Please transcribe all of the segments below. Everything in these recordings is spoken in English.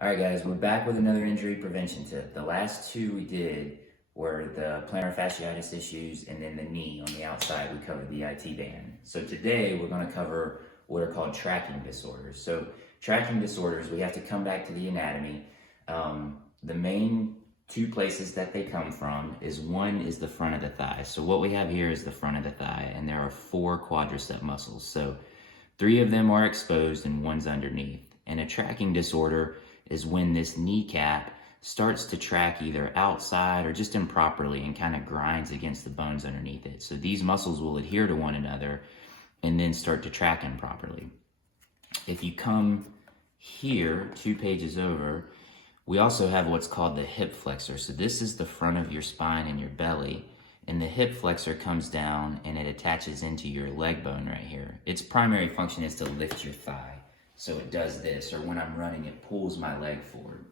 All right, guys, we're back with another injury prevention tip. The last two we did were the plantar fasciitis issues and then the knee on the outside. We covered the IT band. So today we're going to cover what are called tracking disorders. So tracking disorders, we have to come back to the anatomy. The main two places that they come from is one is the front of the thigh. So what we have here is the front of the thigh, and there are 4 quadricep muscles. So 3 of them are exposed and one's underneath. And a tracking disorder is when this kneecap starts to track either outside or just improperly and kind of grinds against the bones underneath it. So these muscles will adhere to one another and then start to track improperly. If you come here, 2 pages over, we also have what's called the hip flexor. So this is the front of your spine and your belly, and the hip flexor comes down and it attaches into your leg bone right here. Its primary function is to lift your thigh. So it does this, or when I'm running, it pulls my leg forward.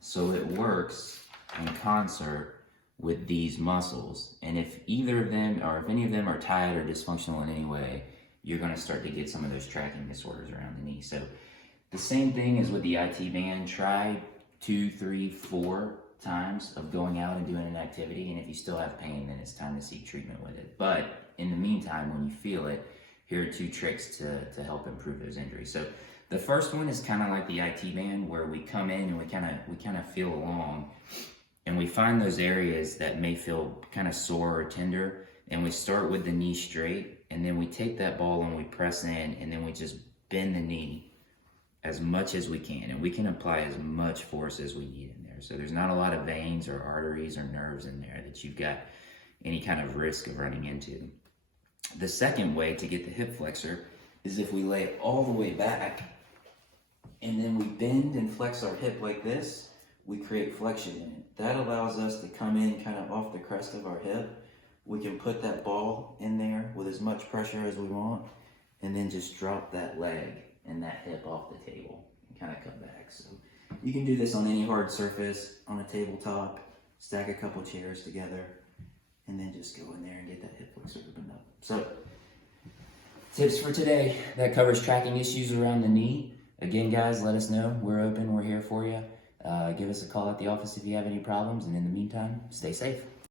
So it works in concert with these muscles. And if either of them, or if any of them are tight or dysfunctional in any way, you're gonna start to get some of those tracking disorders around the knee. So the same thing as with the IT band. Try 2, 3, 4 times of going out and doing an activity. And if you still have pain, then it's time to seek treatment with it. But in the meantime, when you feel it, here are 2 tricks to help improve those injuries. So the first one is kind of like the IT band, where we come in and we kind of feel along, and we find those areas that may feel kind of sore or tender, and we start with the knee straight, and then we take that ball and we press in, and then we just bend the knee as much as we can, and we can apply as much force as we need in there. So there's not a lot of veins or arteries or nerves in there that you've got any kind of risk of running into. The second way to get the hip flexor is if we lay it all the way back and then we bend and flex our hip like this, we create flexion in it. That allows us to come in kind of off the crest of our hip. We can put that ball in there with as much pressure as we want, and then just drop that leg and that hip off the table and kind of come back. So you can do this on any hard surface, on a tabletop, stack a couple chairs together, and then just go in there and get that hip flexor opened up. So tips for today, that covers tracking issues around the knee. Again, guys, let us know. We're open. We're here for you. Give us a call at the office if you have any problems. And in the meantime, stay safe.